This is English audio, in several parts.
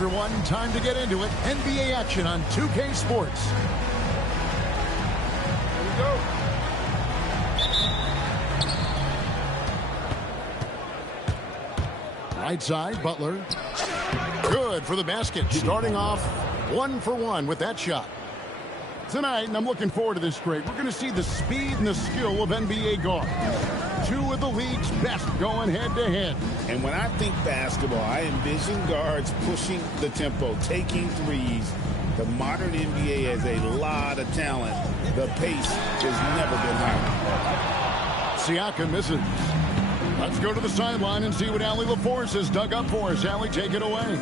everyone. Time to get into it. NBA action on 2K Sports. Here we go. Right side, Butler. Good for the basket. Starting off 1 for 1 with that shot. Tonight, and I'm looking forward to this great, we're going to see the speed and the skill of NBA guards. 2 of the league's best going head-to-head. And when I think basketball, I envision guards pushing the tempo, taking threes. The modern NBA has a lot of talent. The pace has never been higher. Siakam misses. Let's go to the sideline and see what Allie LaForce has dug up for us. Allie, take it away.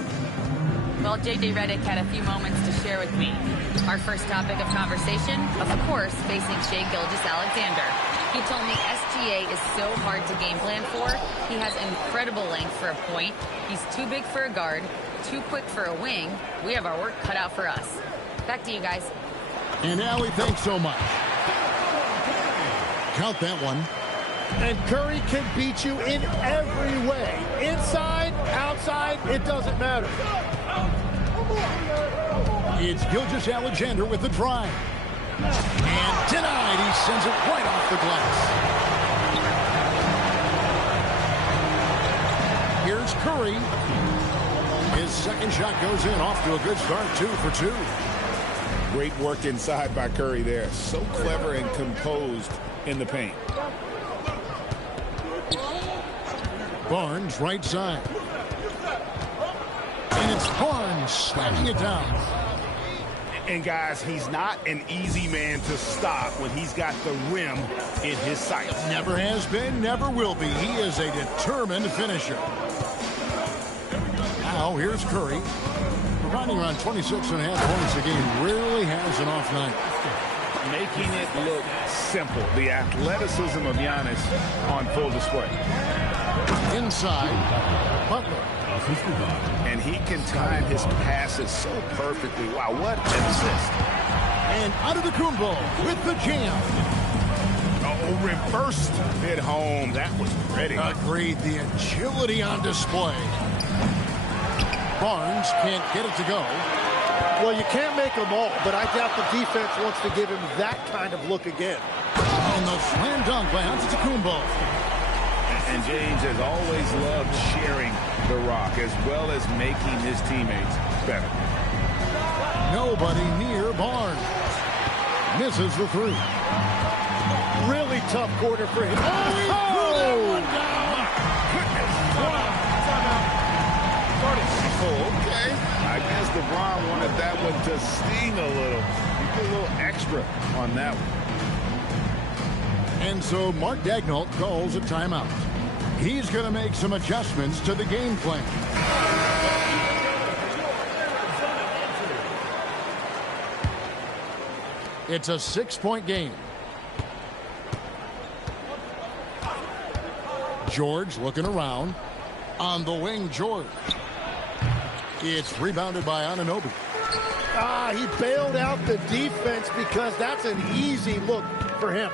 Well, J.J. Redick had a few moments to share with me. Our first topic of conversation, of course, facing Shai Gilgeous-Alexander. He told me SGA is so hard to game plan for. He has incredible length for a point. He's too big for a guard, too quick for a wing. We have our work cut out for us. Back to you guys. And Allie, thanks so much. Count that one. And Curry can beat you in every way. Inside, outside, it doesn't matter. It's Gilgeous-Alexander with the drive. And denied. He sends it right off the glass. Here's Curry. His second shot goes in. Off to a good start. 2 for 2. Great work inside by Curry there. So clever and composed in the paint. Barnes, right side. And it's Barnes slamming it down. And guys, he's not an easy man to stop when he's got the rim in his sights. Never has been, never will be. He is a determined finisher. Now, here's Curry. Providing around 26.5 points a game. Rarely has an off night. Making it look simple. The athleticism of Giannis on full display. Inside, Butler. And he can time his passes so perfectly. Wow, what an assist. And Antetokounmpo with the jam. Oh, reversed it home. That was pretty. Agreed. The agility on display. Barnes can't get it to go. Well, you can't make them all, but I doubt the defense wants to give him that kind of look again. And the slam dunk by Antetokounmpo. And James has always loved sharing the rock as well as making his teammates better. Nobody near Barnes. Misses the 3. Really tough quarter for him. Oh! Okay. I guess LeBron wanted that one to sting a little. He put a little extra on that one. And so Mark Daigneault calls a timeout. He's going to make some adjustments to the game plan. It's a 6-point game. George looking around. On the wing, George. It's rebounded by Anunoby. He bailed out the defense because that's an easy look for him.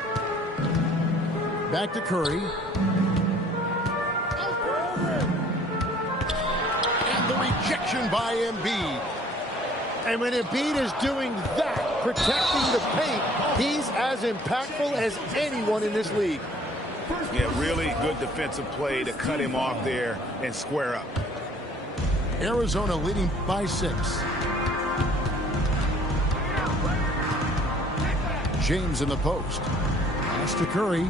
Back to Curry. And the rejection by Embiid. And when Embiid is doing that, protecting the paint, he's as impactful as anyone in this league. Yeah, really good defensive play to cut him off there and square up. Arizona leading by 6. James in the post. Pass to Curry.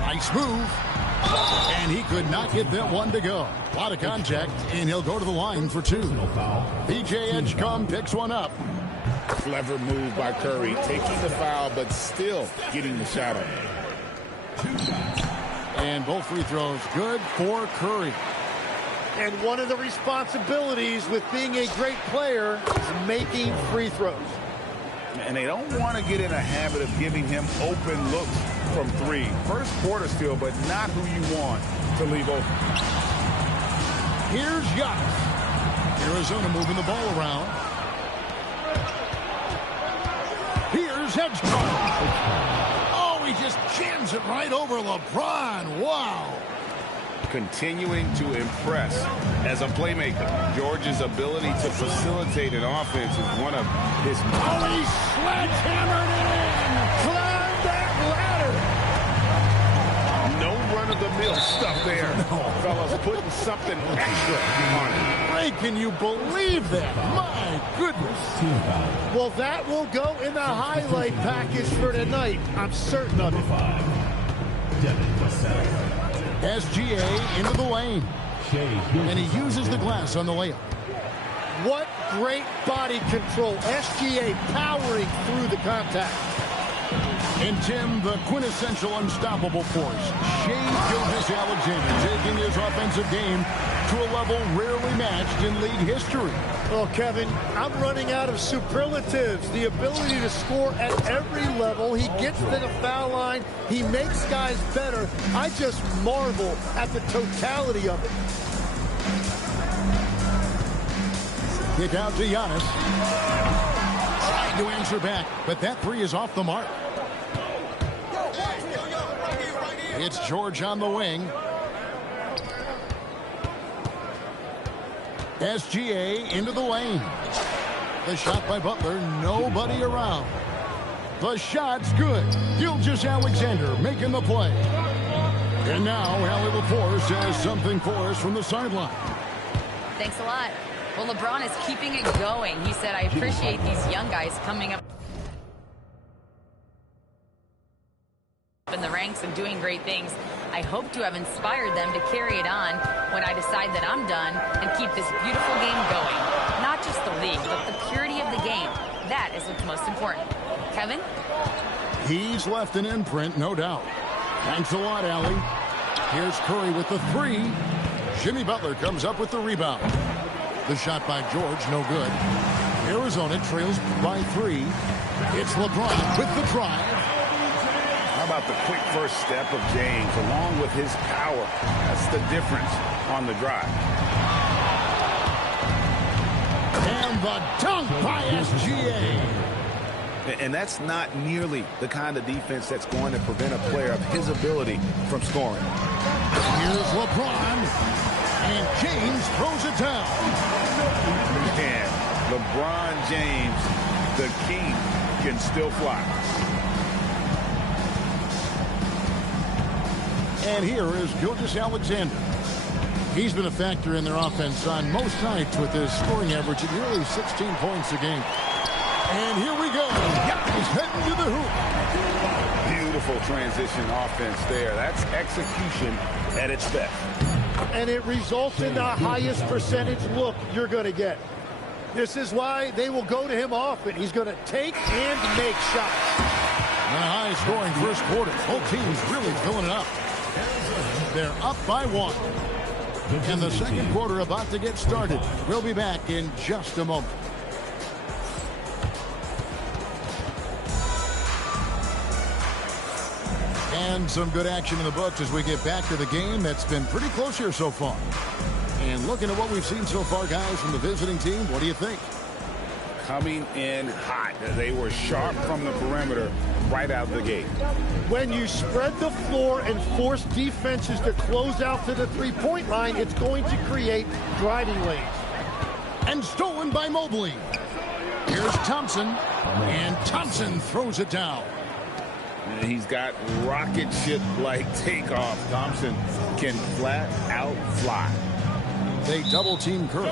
Nice move. And he could not get that one to go. A lot of contact, and he'll go to the line for 2. PJ Edgecombe picks one up. Clever move by Curry, taking the foul, but still getting the shot up. And both free throws good for Curry. And one of the responsibilities with being a great player is making free throws. And they don't want to get in a habit of giving him open looks from 3. First quarter still, but not who you want to leave open. Here's Giannis. Arizona moving the ball around. Here's Edgecombe. Oh, he just jams it right over LeBron. Wow. continuing to impress as a playmaker. George's ability to facilitate an offense is one of his... Oh, he sledgehammered in! Climb that ladder! No run-of-the-mill stuff there. Fellas putting something extra on it. Ray, can you believe that? My goodness. Well, that will go in the highlight package for tonight. I'm certain of it. SGA into the lane. And he uses the glass on the layup. What great body control. SGA powering through the contact. And Tim, the quintessential unstoppable force, Shai Gilgeous-Alexander, taking his offensive game to a level rarely matched in league history. Well, Kevin, I'm running out of superlatives. The ability to score at every level. He gets to the foul line. He makes guys better. I just marvel at the totality of it. Kick out to Giannis. Trying to answer back, but that three is off the mark. It's George on the wing. SGA into the lane. The shot by Butler, nobody around. The shot's good. Gilgeous-Alexander making the play. And now Allie LaForce has something for us from the sideline. Thanks a lot. Well, LeBron is keeping it going. He said, I appreciate these young guys coming up in the ranks and doing great things. I hope to have inspired them to carry it on when I decide that I'm done and keep this beautiful game going. Not just the league, but the purity of the game. That is what's most important. Kevin? He's left an imprint, no doubt. Thanks a lot, Allie. Here's Curry with the three. Jimmy Butler comes up with the rebound. The shot by George, no good. Arizona trails by three. It's LeBron with the drive. How about the quick first step of James along with his power? That's the difference on the drive. And the dunk by SGA. And that's not nearly the kind of defense that's going to prevent a player of his ability from scoring. Here's LeBron. And James throws it down. And LeBron James, the king, can still fly. And here is Gilgeous-Alexander. He's been a factor in their offense on most nights with his scoring average at nearly 16 points a game. And here we go. He's heading to the hoop. Beautiful transition offense there. That's execution at its best. And it results in the highest percentage look you're going to get. This is why they will go to him often. He's going to take and make shots. A high-scoring first quarter. Both teams really filling it up. They're up by one. And the second quarter about to get started. We'll be back in just a moment. And some good action in the books as we get back to the game that's been pretty close here so far. And looking at what we've seen so far, guys, from the visiting team, what do you think? Coming in hot. They were sharp from the perimeter right out of the gate. When you spread the floor and force defenses to close out to the three-point line, it's going to create driving lanes. And stolen by Mobley. Here's Thompson. And Thompson throws it down. And he's got rocket ship-like takeoff. Thompson can flat out fly. They double-team Curry.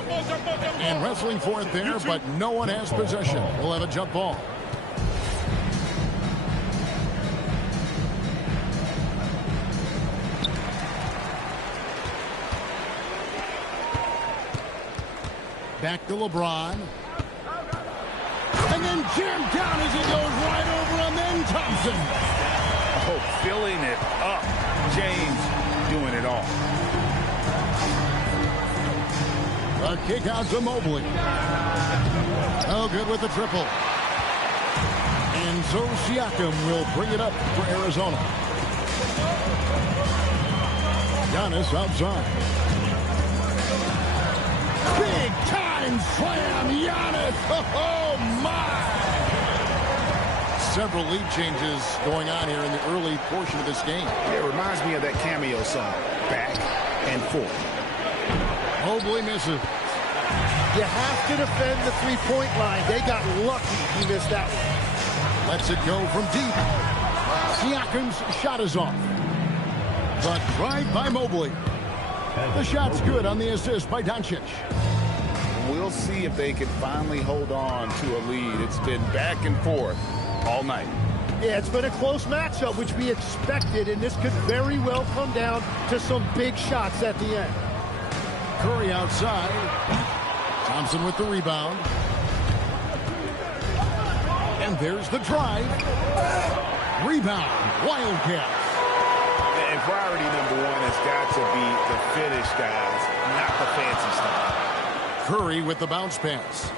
And wrestling for it there, but no one has possession. We'll have a jump ball. Back to LeBron. And then jammed down as he goes right over him. Then Thompson. Oh, filling it up. James doing it all. A kick out to Mobley. Oh, good with the triple. And so Siakam will bring it up for Arizona. Giannis outside. Big time slam, Giannis. Oh, my. Several lead changes going on here in the early portion of this game. It reminds me of that cameo song, Back and 4. Mobley misses. You have to defend the three-point line. They got lucky he missed that one. Lets it go from deep. Siakam's shot is off. The drive by Mobley. The shot's good on the assist by Doncic. We'll see if they can finally hold on to a lead. It's been back and forth all night. Yeah, it's been a close matchup, which we expected, and this could very well come down to some big shots at the end. Curry outside. Thompson with the rebound. And there's the drive. Rebound. Wildcats. And priority number 1 has got to be the finish, guys, not the fancy stuff. Curry with the bounce pass.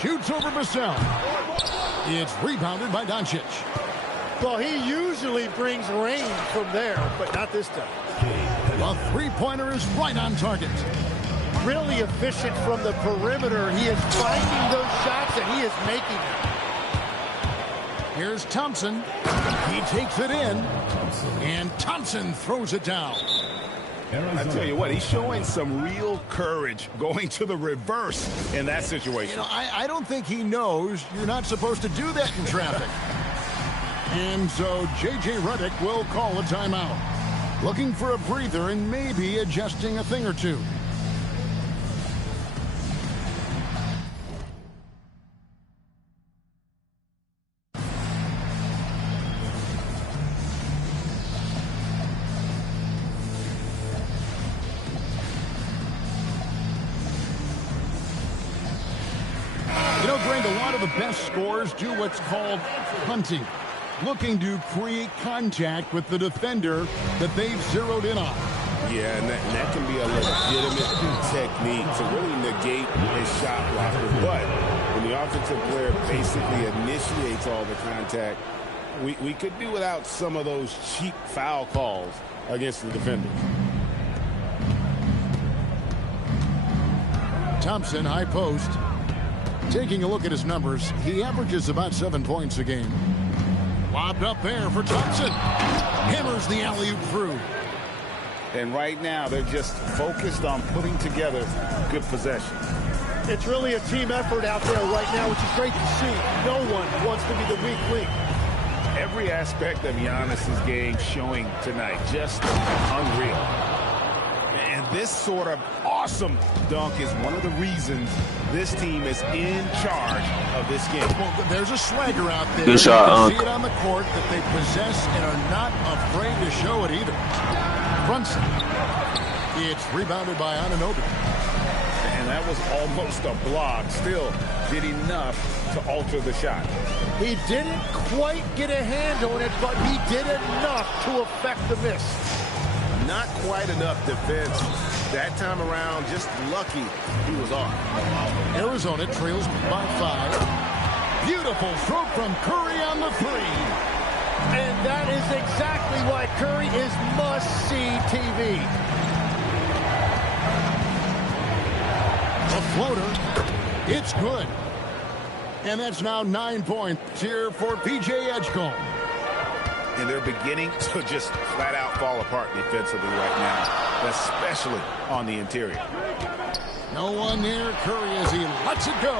Shoots over Vassell. It's rebounded by Doncic. Well, he usually brings rain from there, but not this time. The three-pointer is right on target. Really efficient from the perimeter. He is finding those shots, and he is making them. Here's Thompson. He takes it in, and Thompson throws it down. I tell you what, he's showing some real courage going to the reverse in that situation. You know, I don't think he knows you're not supposed to do that in traffic. And so J.J. Redick will call a timeout. Looking for a breather and maybe adjusting a thing or two. The best scorers do what's called hunting, looking to create contact with the defender that they've zeroed in on. Yeah, and that can be a legitimate technique to really negate a shot blocker. But when the offensive player basically initiates all the contact, we could do without some of those cheap foul calls against the defender. Thompson, high post. Taking a look at his numbers, he averages about 7 points a game. Lobbed up there for Thompson. Hammers the alley-oop through. And right now, they're just focused on putting together good possession. It's really a team effort out there right now, which is great to see. No one wants to be the weak link. Every aspect of Giannis's game showing tonight, just unreal. And this sort of awesome dunk is one of the reasons this team is in charge of this game. Well, there's a swagger out there. Good shot, you see it on the court that they possess and are not afraid to show it either. Brunson. It's rebounded by Anunoby. And that was almost a block. Still did enough to alter the shot. He didn't quite get a hand on it, but he did enough to affect the miss. Not quite enough defense that time around. Just lucky he was off. Arizona trails by 5. Beautiful stroke from Curry on the 3. And that is exactly why Curry is must-see TV. A floater. It's good. And that's now 9 points here for P.J. Edgecombe. And they're beginning to just flat out fall apart defensively right now, especially on the interior. No one near Curry as he lets it go.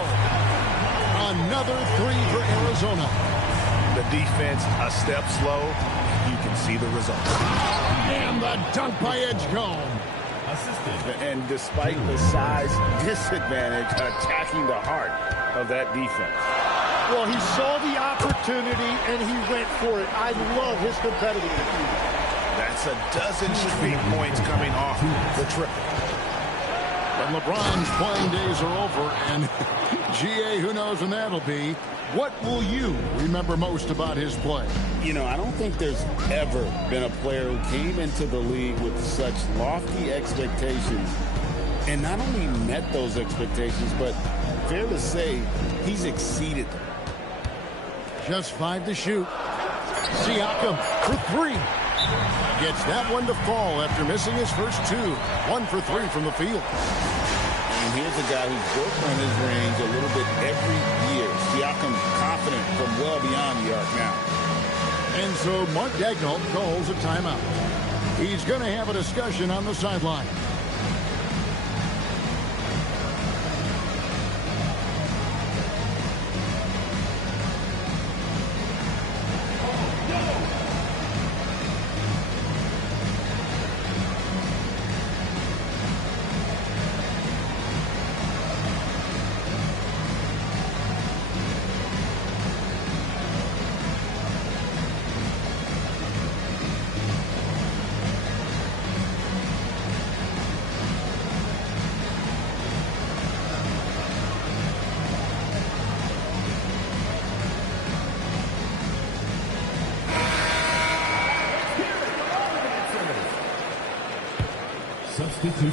Another 3 for Arizona. The defense a step slow. You can see the result. And the dunk by Edgecombe. And despite the size disadvantage, attacking the heart of that defense. Well, he saw the opportunity, and he went for it. I love his competitiveness. That's a dozen straight points coming off the triple. When LeBron's playing days are over, and G.A., who knows when that'll be, what will you remember most about his play? You know, I don't think there's ever been a player who came into the league with such lofty expectations and not only met those expectations, but fair to say, he's exceeded them. Just 5 to shoot. Siakam for 3. Gets that one to fall after missing his first 2. 1 for 3 from the field. And here's a guy who's worked on his range a little bit every year. Siakam confident from well beyond the arc now. And so Mark Daigneault calls a timeout. He's going to have a discussion on the sideline.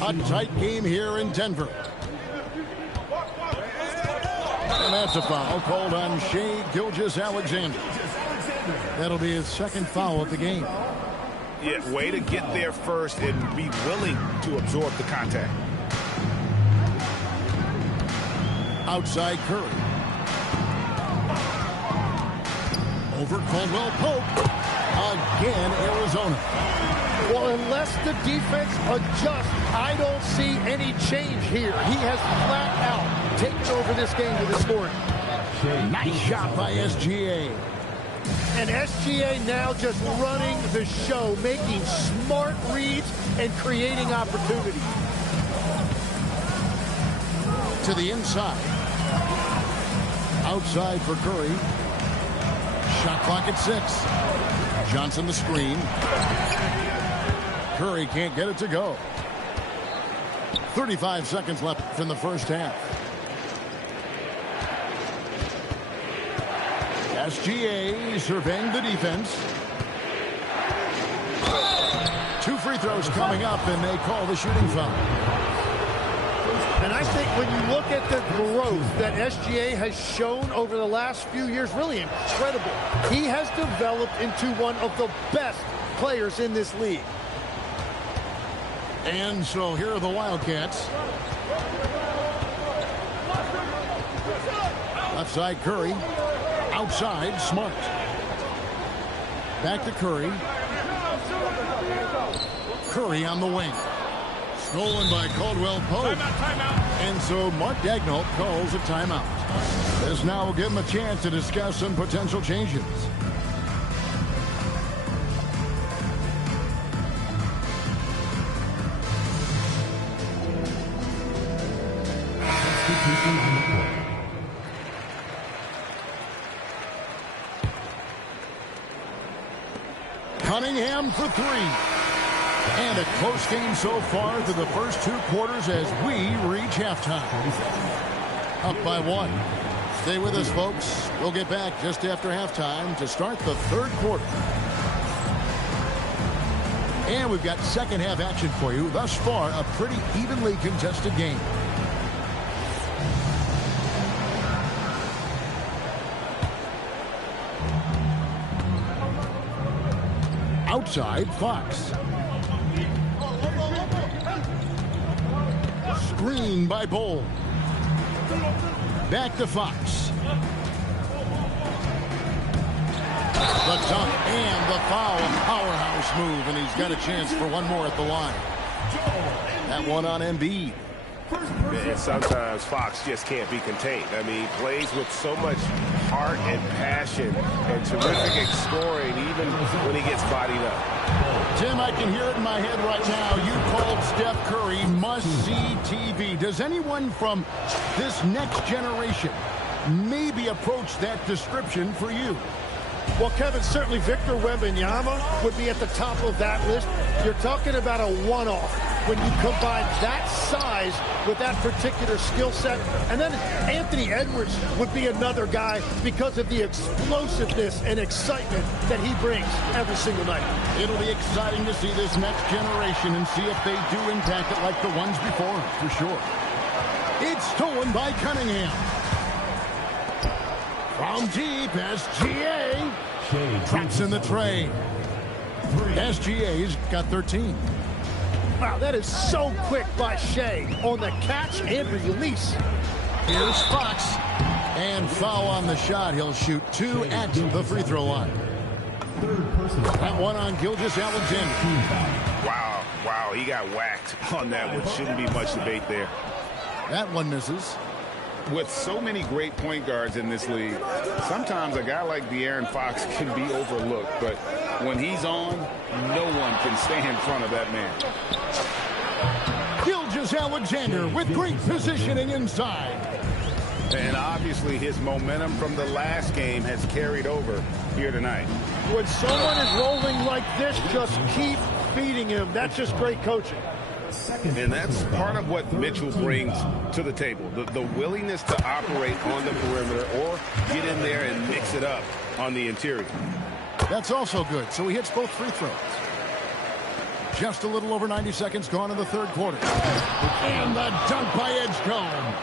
A tight game here in Denver. And that's a foul called on Shai Gilgeous-Alexander. That'll be his second foul of the game. Yeah, way to get there first and be willing to absorb the contact. Outside Curry. Over Caldwell Pope. Again, Arizona. Well, unless the defense adjusts, I don't see any change here. He has flat out taken over this game with his scoring. Nice shot by SGA. And SGA now just running the show, making smart reads and creating opportunity. To the inside. Outside for Curry. Shot clock at 6. Johnson the screen. Curry can't get it to go. 35 seconds left in the first half. SGA surveying the defense. 2 free throws coming up, and they call the shooting foul. And I think when you look at the growth that SGA has shown over the last few years, really incredible. He has developed into one of the best players in this league. And so here are the Wildcats. Left side Curry. Outside Smart. Back to Curry. Curry on the wing. Stolen by Caldwell Pope. Timeout. And so Mark Daigneault calls a timeout. This now will give him a chance to discuss some potential changes. Cunningham for 3. And a close game so far through the first 2 quarters as we reach halftime. Up by 1. Stay with us, folks. We'll get back just after halftime to start the 3rd quarter. And we've got second half action for you. Thus far, a pretty evenly contested game. Outside, Fox. Screen by Bol. Back to Fox. The dunk and the foul. A powerhouse move, and he's got a chance for one more at the line. That one on Embiid. And sometimes Fox just can't be contained. I mean, he plays with so much heart and passion and terrific scoring even when he gets bodied up. Tim, I can hear it in my head right now. You called Steph Curry must-see TV. Does anyone from this next generation maybe approach that description for you? Well, Kevin, certainly Victor Wembanyama would be at the top of that list. You're talking about a one-off when you combine that size with that particular skill set. And then Anthony Edwards would be another guy because of the explosiveness and excitement that he brings every single night. It'll be exciting to see this next generation and see if they do impact it like the ones before, for sure. It's stolen by Cunningham. From deep, SGA. Traps in the tray. SGA's got 13. Wow, that is so quick by Shai on the catch and release. Here's Fox. And foul on the shot. He'll shoot 2 at the free throw line. That one on Gilgeous-Alexander. Wow, he got whacked on that one. Shouldn't be much debate there. That one misses. With so many great point guards in this league, sometimes a guy like De'Aaron Fox can be overlooked, but when he's on, no one can stay in front of that man. Gilgeous-Alexander with great positioning inside. And obviously his momentum from the last game has carried over here tonight. When someone is rolling like this, just keep feeding him. That's just great coaching. And that's part of what Mitchell brings to the table. The willingness to operate on the perimeter or get in there and mix it up on the interior. That's also good. So he hits both free throws. Just a little over 90 seconds gone in the third quarter. And the dunk by Edgecombe.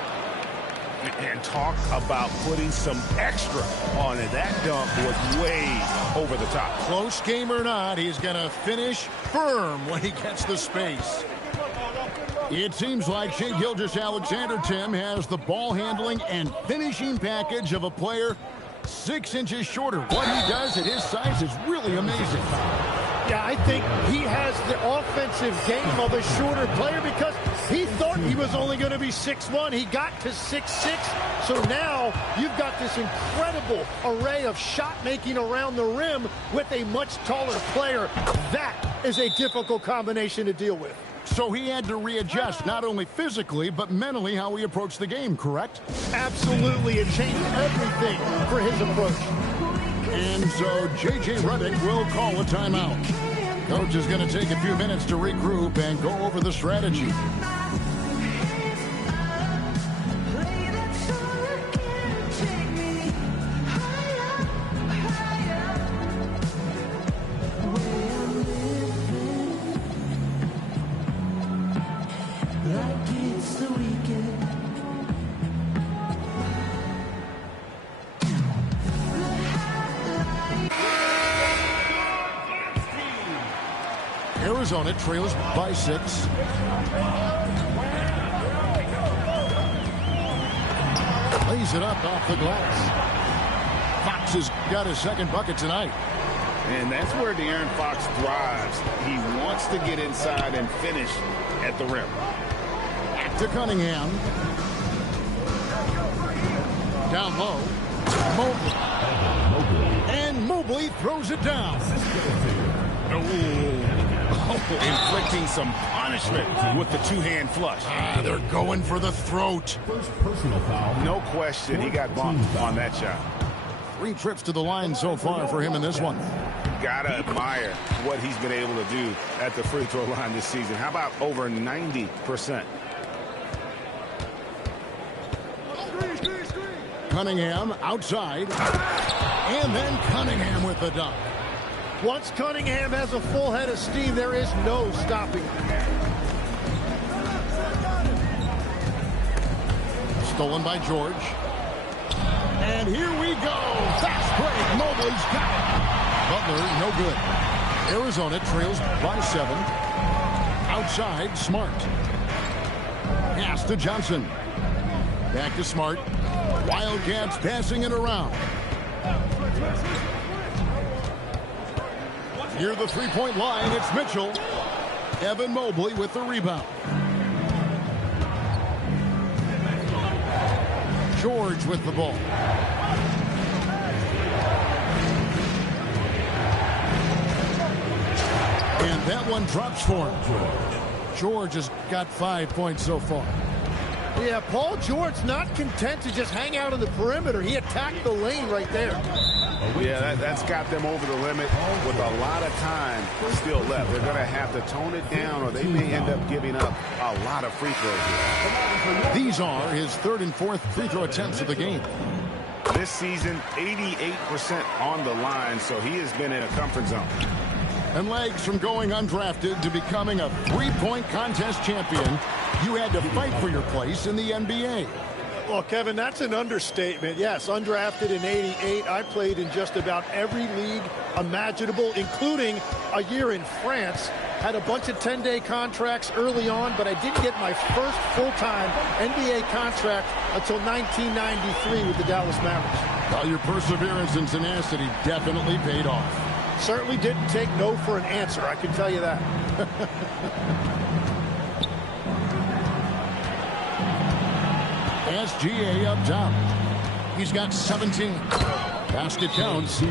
And talk about putting some extra on it. That dunk was way over the top. Close game or not, he's going to finish firm when he gets the space. It seems like Shai Gilgeous-Alexander, Tim, has the ball handling and finishing package of a player 6 inches shorter. What he does at his size is really amazing. Yeah, I think he has the offensive game of a shorter player because he thought he was only going to be 6'1". He got to 6'6". So now you've got this incredible array of shot making around the rim with a much taller player. That is a difficult combination to deal with. So he had to readjust not only physically but mentally how he approached the game, correct? Absolutely. It changed everything for his approach. And so J.J. Redick will call a timeout. Coach is going to take a few minutes to regroup and go over the strategy. Arizona trails by 6. Lays it up off the glass. Fox has got his second bucket tonight. And that's where De'Aaron Fox thrives. He wants to get inside and finish at the rim. Back to Cunningham. Down low. Mobley. And Mobley throws it down. Inflicting some punishment with the two-hand flush. They're going for the throat. First personal foul. No question, he got bumped on that shot. 3 trips to the line so far for him in this one. Gotta admire what he's been able to do at the free throw line this season. How about over 90%? Cunningham outside. And then Cunningham with the dunk. Once Cunningham has a full head of steam, there is no stopping him. Stolen by George. And here we go. Fast break. Mobley's got it. Butler, no good. Arizona trails by 7. Outside, Smart. Pass to Johnson. Back to Smart. Wildcats passing it around. Near the three-point line, it's Mitchell. Evan Mobley with the rebound. George with the ball. And that one drops for him. George has got 5 points so far. Yeah, Paul George not content to just hang out on the perimeter. He attacked the lane right there. Yeah, that's got them over the limit with a lot of time still left. They're going to have to tone it down or they may end up giving up a lot of free throws here. These are his 3rd and 4th free throw attempts of the game. This season, 88% on the line, so he has been in a comfort zone. And legs from going undrafted to becoming a three-point contest champion, you had to fight for your place in the NBA. Well, Kevin, that's an understatement. Yes, undrafted in '88. I played in just about every league imaginable, including a year in France. Had a bunch of 10-day contracts early on, but I didn't get my first full-time NBA contract until 1993 with the Dallas Mavericks. Well, your perseverance and tenacity definitely paid off. Certainly didn't take no for an answer, I can tell you that. SGA up top. He's got 17. Basket counts.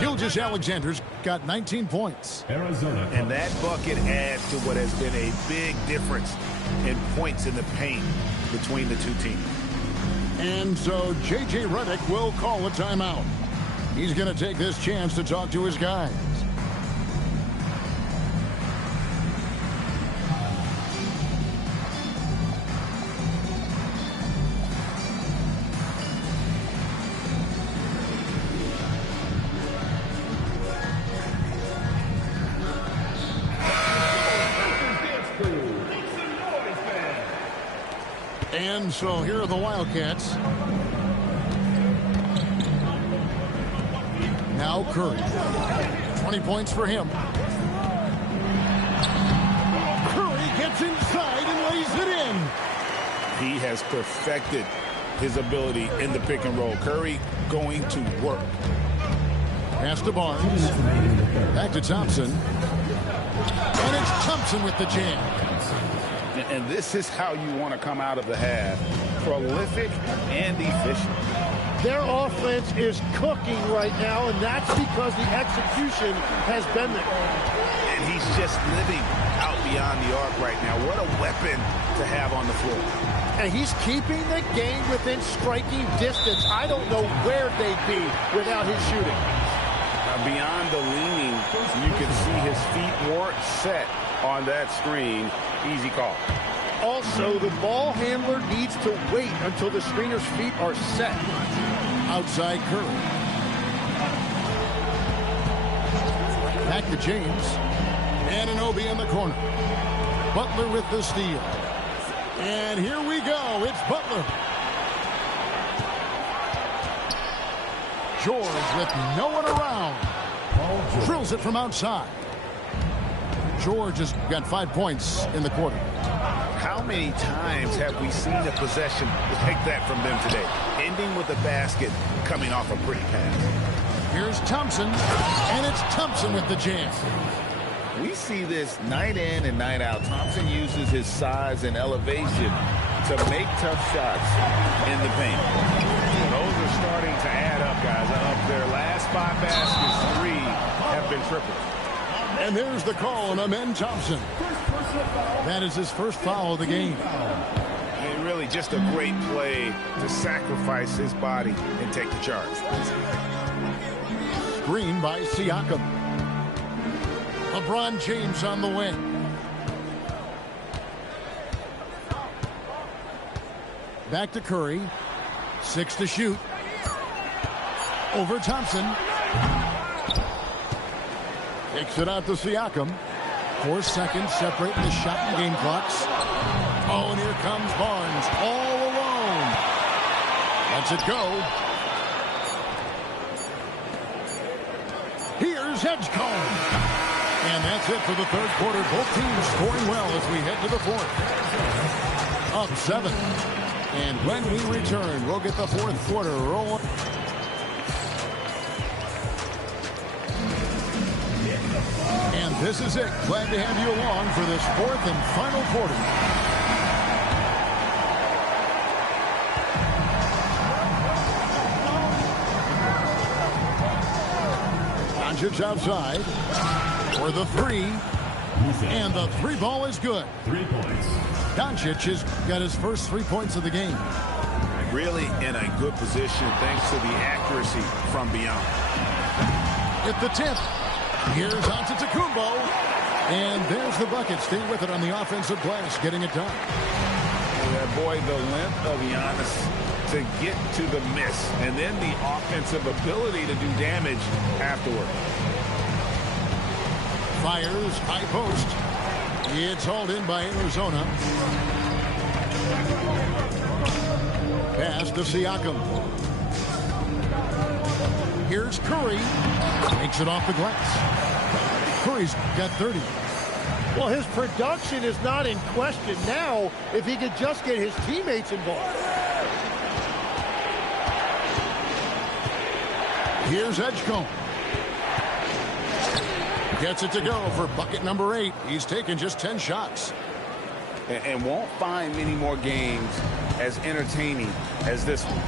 Gilgeous-Alexander's got 19 points. Arizona. And that bucket adds to what has been a big difference in points in the paint between the two teams. And so J.J. Redick will call a timeout. He's going to take this chance to talk to his guys. And so here are the Wildcats. Now Curry. 20 points for him. Curry gets inside and lays it in. He has perfected his ability in the pick and roll. Curry going to work. Pass to Barnes. Back to Thompson. And it's Thompson with the jam. And this is how you want to come out of the half. Prolific and efficient. Their offense is cooking right now, and that's because the execution has been there. And he's just living out beyond the arc right now. What a weapon to have on the floor. And he's keeping the game within striking distance. I don't know where they'd be without his shooting. Beyond the leaning, you can see his feet weren't set on that screen. Easy call. Also, the ball handler needs to wait until the screener's feet are set. Outside Curry. Back to James. Anunoby in the corner. Butler with the steal. And here we go. It's Butler. George with no one around. Drills it from outside. George has got 5 points in the quarter. How many times have we seen a possession like that from them today? Ending with a basket, coming off a pretty pass. Here's Thompson, and it's Thompson with the jam. We see this night in and night out. Thompson uses his size and elevation to make tough shots in the paint. Those are starting to add up, guys. Of their last 5 baskets, 3 have been tripled. And there's the call on Amen Thompson. That is his first foul of the game. And really just a great play to sacrifice his body and take the charge. Screen by Siakam. LeBron James on the wing. Back to Curry. 6 to shoot. Over Thompson. Takes it out to Siakam. 4 seconds separating the shot and game clocks. Oh, and here comes Barnes all alone. Lets it go. Here's Edgecombe. And that's it for the third quarter. Both teams scoring well as we head to the fourth. Up 7. And when we return, we'll get the fourth quarter rolling. And this is it. Glad to have you along for this fourth and final quarter. Doncic outside for the 3. And the 3 ball is good. 3 points. Doncic has got his first 3 points of the game. Really in a good position thanks to the accuracy from beyond. At the tip. Here's Antetokounmpo. And there's the bucket. Stay with it on the offensive glass, getting it done. Yeah, boy, the length of Giannis to get to the miss. And then the offensive ability to do damage afterward. Fires, high post. It's hauled in by Arizona. Pass to Siakam. Here's Curry. Makes it off the glass. Curry's got 30. Well, his production is not in question now if he could just get his teammates involved. Here's Edgecombe. Gets it to go for bucket number 8. He's taken just 10 shots. And won't find many more games as entertaining as this one.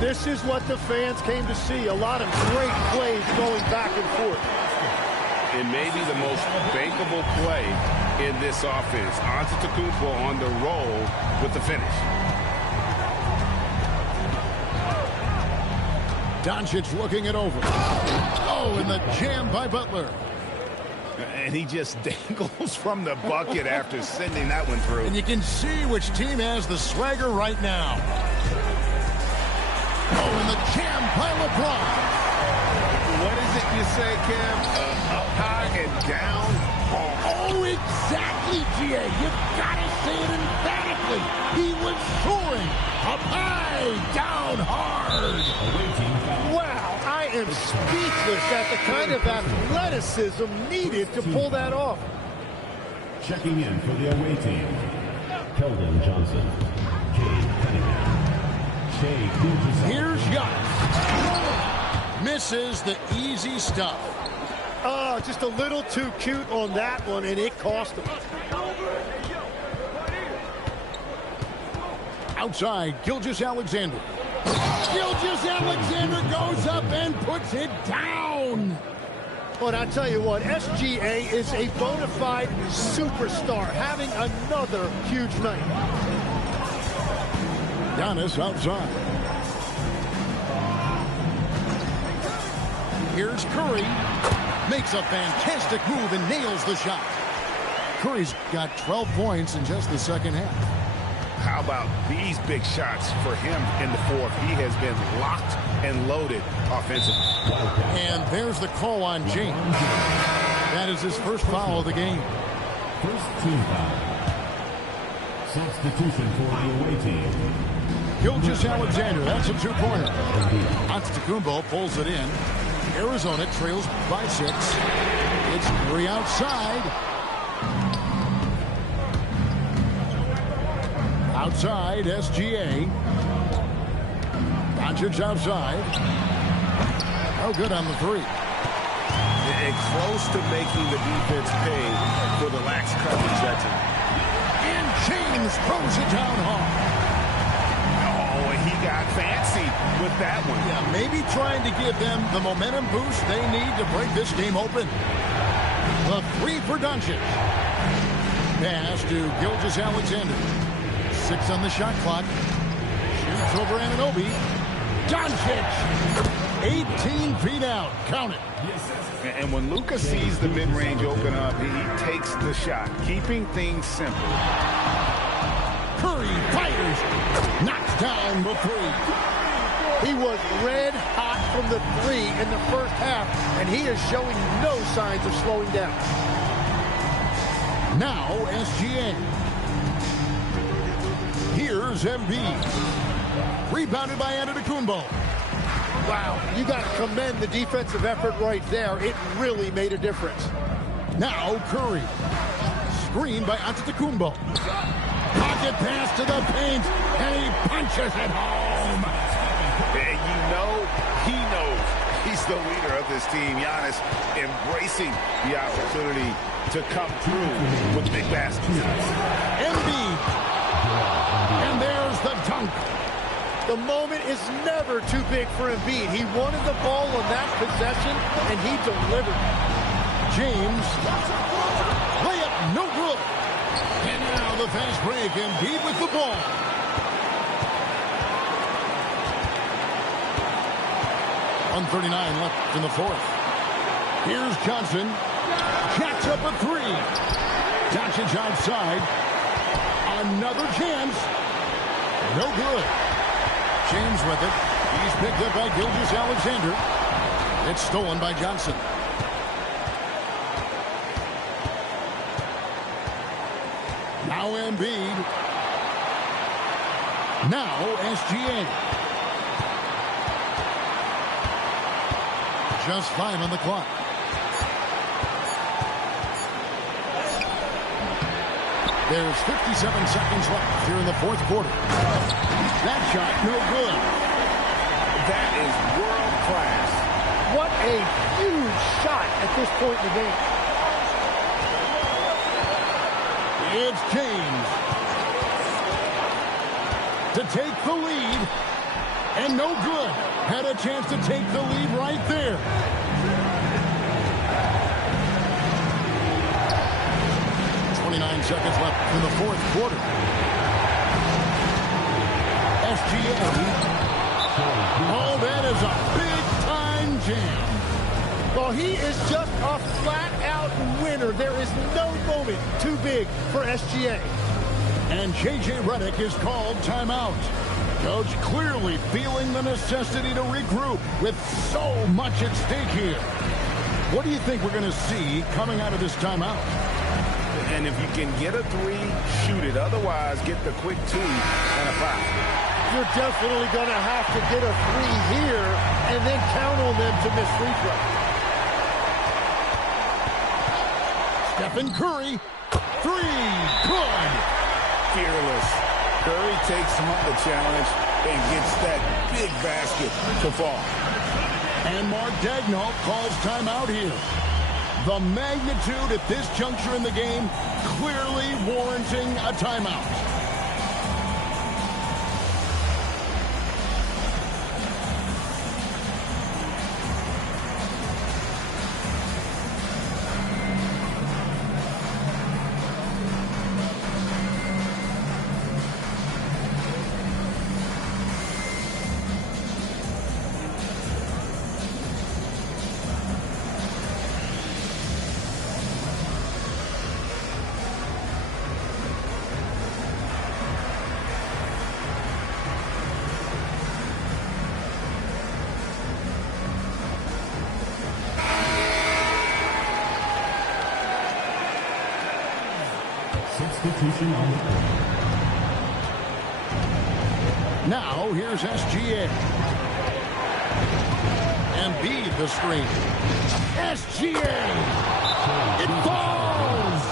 This is what the fans came to see. A lot of great plays going back and forth. It may be the most bankable play in this offense. Antetokounmpo on the roll with the finish. Doncic looking it over. Oh, and the jam by Butler. And he just dangles from the bucket after sending that one through. And you can see which team has the swagger right now. Oh, and the jam by LeBron. What is it you say, Kev? Up high and down? Oh, exactly, G.A. You've got to say it emphatically. He was soaring up high, down hard. Wow, I am speechless at the kind of athleticism needed to pull that off. Checking in for the away team, Keldon Johnson, Cade Cunningham, Shea Gilgeous. Here's Giannis. Misses the easy stuff. Oh, just a little too cute on that one, and it cost him. Outside, Gilgeous-Alexander. Gilgeous-Alexander goes up and puts it down. But I tell you what, SGA is a bona fide superstar, having another huge night. Giannis outside. Here's Curry. Makes a fantastic move and nails the shot. Curry's got 12 points in just the second half. How about these big shots for him in the fourth? He has been locked and loaded offensively. And there's the call on James. That is his first foul of the game. First team foul. Substitution for the away team. Gilgeous-Alexander, that's a two-pointer. Antetokounmpo pulls it in. Arizona trails by 6. It's Curry outside. Outside, SGA. Doncic outside. Oh, good on the 3. And close to making the defense pay for the lax coverage that time. And James throws it down hard. Oh, and he got fancy with that one. Yeah, maybe trying to give them the momentum boost they need to break this game open. The 3 for Doncic. Pass to Gilgeous-Alexander. 6 on the shot clock. Shoots over Anunoby. Doncic. 18 feet out. Count it. And when Luka sees the mid-range open up, he takes the shot, keeping things simple. Curry fires. Knocks down the 3. He was red hot from the 3 in the first half, and he is showing no signs of slowing down. Now SGA. Here's Embiid. Rebounded by Antetokounmpo. Wow, you got to commend the defensive effort right there. It really made a difference. Now Curry. Screened by Antetokounmpo. Pocket pass to the paint, and he punches it home. And you know, he knows he's the leader of this team. Giannis embracing the opportunity to come through with big baskets. Embiid. And there's the dunk. The moment is never too big for Embiid. He wanted the ball on that possession, and he delivered. James. Layup, no good. And now the fast break. Embiid with the ball. .139 left in the fourth. Here's Johnson. Jacks up a 3. Doncic outside. Another chance. No good. James with it. He's picked up by Gilgeous-Alexander. It's stolen by Johnson. Now Embiid. Now SGA. Just 5 on the clock. There's 57 seconds left here in the fourth quarter. That shot, no good. That is world class. What a huge shot at this point in the game. It's James to take the lead. And no good. Had a chance to take the lead right there. Seconds left in the fourth quarter. SGA. Oh, that is a big-time jam. Well, he is just a flat-out winner. There is no moment too big for SGA. And J.J. Redick is called timeout. Coach clearly feeling the necessity to regroup with so much at stake here. What do you think we're going to see coming out of this timeout? And if you can get a three, shoot it. Otherwise, get the quick 2 and a foul. You're definitely going to have to get a three here and then count on them to miss free throw. Stephen Curry. Three. Good. Fearless. Curry takes on the challenge and gets that big basket to fall. And Mark Daigneault calls timeout here. The magnitude at this juncture in the game clearly warranting a timeout. Substitution on the court. Now, here's SGA. Embiid the screen. SGA! It falls!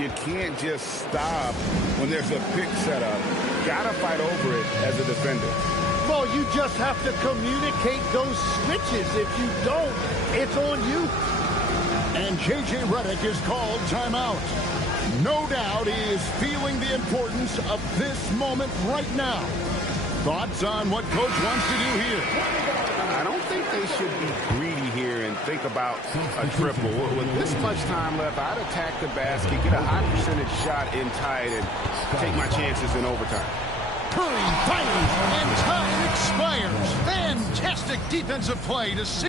You can't just stop when there's a pick set up. Gotta fight over it as a defender. Well, you just have to communicate those switches. If you don't, it's on you. And J.J. Redick is called timeout. No doubt he is feeling the importance of this moment right now. Thoughts on what Coach wants to do here? I don't think they should be greedy here and think about a triple. With this much time left, I'd attack the basket, get a high percentage shot in tight, and take my chances in overtime. Curry fires, and time expires. Fantastic defensive play to see.